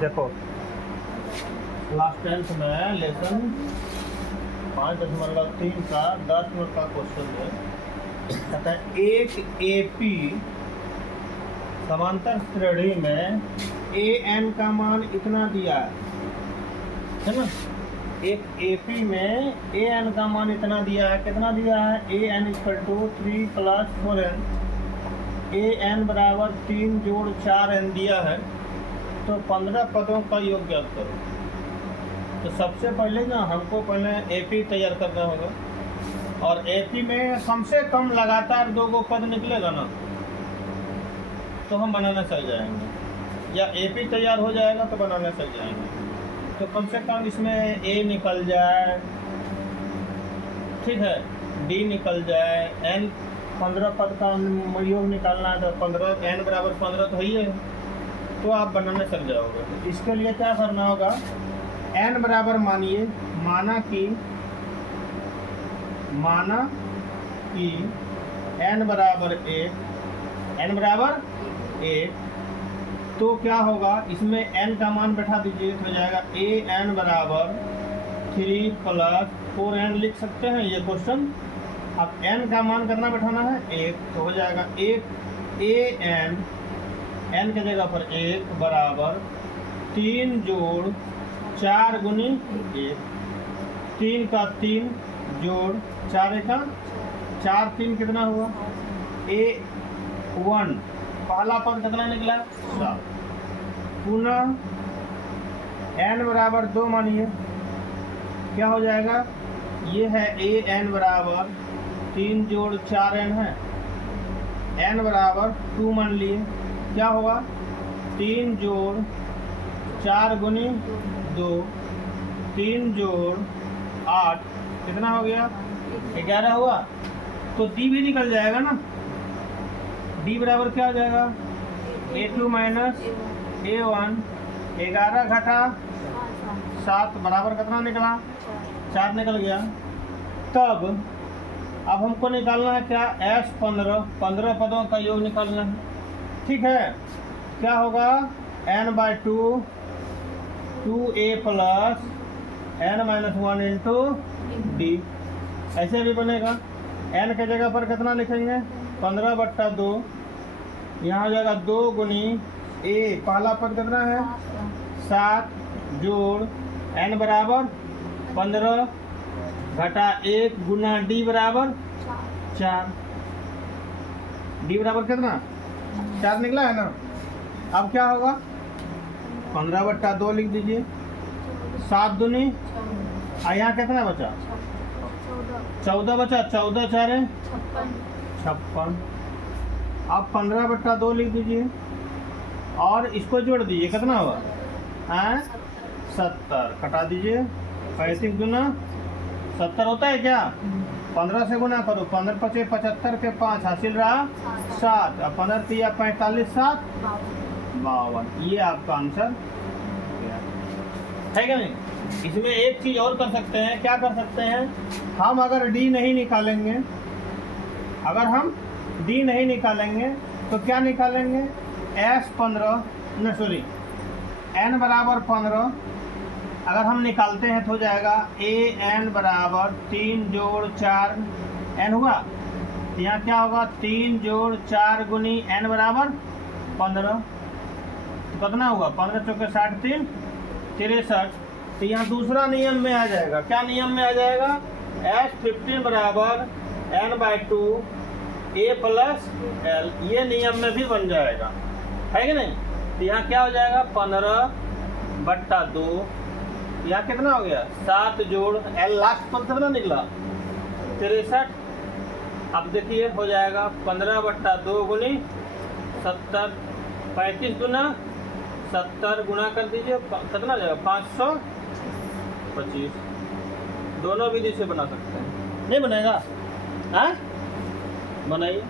देखो class 10th में lesson 5.3 का 10 नंबर का क्वेश्चन है। कहता है एक एपी समांतर श्रेणी में ए एन का मान इतना दिया है ना। एक एपी में ए एन का मान इतना दिया है, कितना दिया है, A N equal to 3 + 4n, A N बराबर 3 + 4n दिया है। तो 15 पदों का योग ज्ञात करो। तो सबसे पहले ना हमको पहले एपी तैयार करना होगा, और एपी में कम से कम लगातार 2 पद निकलेगा ना तो हम बनाना चल जाएंगे, या एपी तैयार हो जाएगा तो बनाना चल जाएंगे। तो कम से कम इसमें ए निकल जाए, ठीक है, डी निकल जाए, एन 15 पद का योग निकालना है तो 15, एन बराबर 15 तो ही है, तो आप बनाने चल जाओगे। तो इसके लिए क्या करना होगा, एन बराबर माना कि एन बराबर 1, तो क्या होगा, इसमें n का मान बैठा दीजिए तो हो जाएगा ए एन बराबर 3 + 4n लिख सकते हैं ये क्वेश्चन। अब n का मान करना बैठाना है 1, तो हो जाएगा 1 ए एन, n के जगह पर 1 बराबर 3 + 4 × 1, 3 का 3 + 4 का 4, 3 कितना हुआ, A1 पहला पद कितना निकला 7। पुनः n बराबर 2 मानिए, क्या हो जाएगा, ये है ए एन बराबर 3 + 4n है, n बराबर 2 मान लिए, क्या होगा 3 + 4 × 2, 3 + 8 कितना हो गया 11 हुआ। तो डी भी निकल जाएगा ना, डी बराबर क्या हो जाएगा, A2 - A1, 11 घटा 7 बराबर कितना निकला, 4 निकल गया। तब अब हमको निकालना है क्या, S15 पदों का योग निकालना है, ठीक है। क्या होगा, n/2 2a + n - 1 × d, ऐसे भी बनेगा। n के जगह पर कितना लिखेंगे, 15/2, यहाँ हो जाएगा 2 × a, पहला पद कितना है 7 + n बराबर 15 घटा 1 × d बराबर 4, d बराबर कितना 4 निकला है ना। अब क्या होगा, 15/2 लिख दीजिए, 7 दूनी, और यहाँ कितना बचा 14 बचा, 14 × 4 = 56। अब 15/2 लिख दीजिए और इसको जोड़ दीजिए, कितना होगा 70, कटा दीजिए, 35 गुना 70 होता है क्या, 15 से गुना करो, 15 × 5 = 75 के 5 हासिल रहा 7, और 15 × 3 = 45, 7 52। ये आपका आंसर है क्या नहीं। इसमें एक चीज और कर सकते हैं, क्या कर सकते हैं, हम अगर डी नहीं निकालेंगे, तो क्या निकालेंगे, n बराबर 15 अगर हम निकालते हैं तो हो जाएगा ए एन बराबर 3 + 4 n हुआ। तो यहाँ क्या होगा, 3 + 4 × n बराबर 15, तो कितना हुआ, 15 × 4 = 60, 3 63। तो यहाँ दूसरा नियम में आ जाएगा, क्या नियम में आ जाएगा, S15 बराबर n/2 a + l, ये नियम में भी बन जाएगा, है कि नहीं। तो यहाँ क्या हो जाएगा, 15/2, यहाँ कितना हो गया 7 + l, लास्ट पद कितना निकला 63। अब देखिए हो जाएगा 15/2 × 70, 35 गुना 70 गुना कर दीजिए, कितना जाएगा 525। दोनों विधि से बना सकते हैं, नहीं बनेगा, हाँ बनाइए।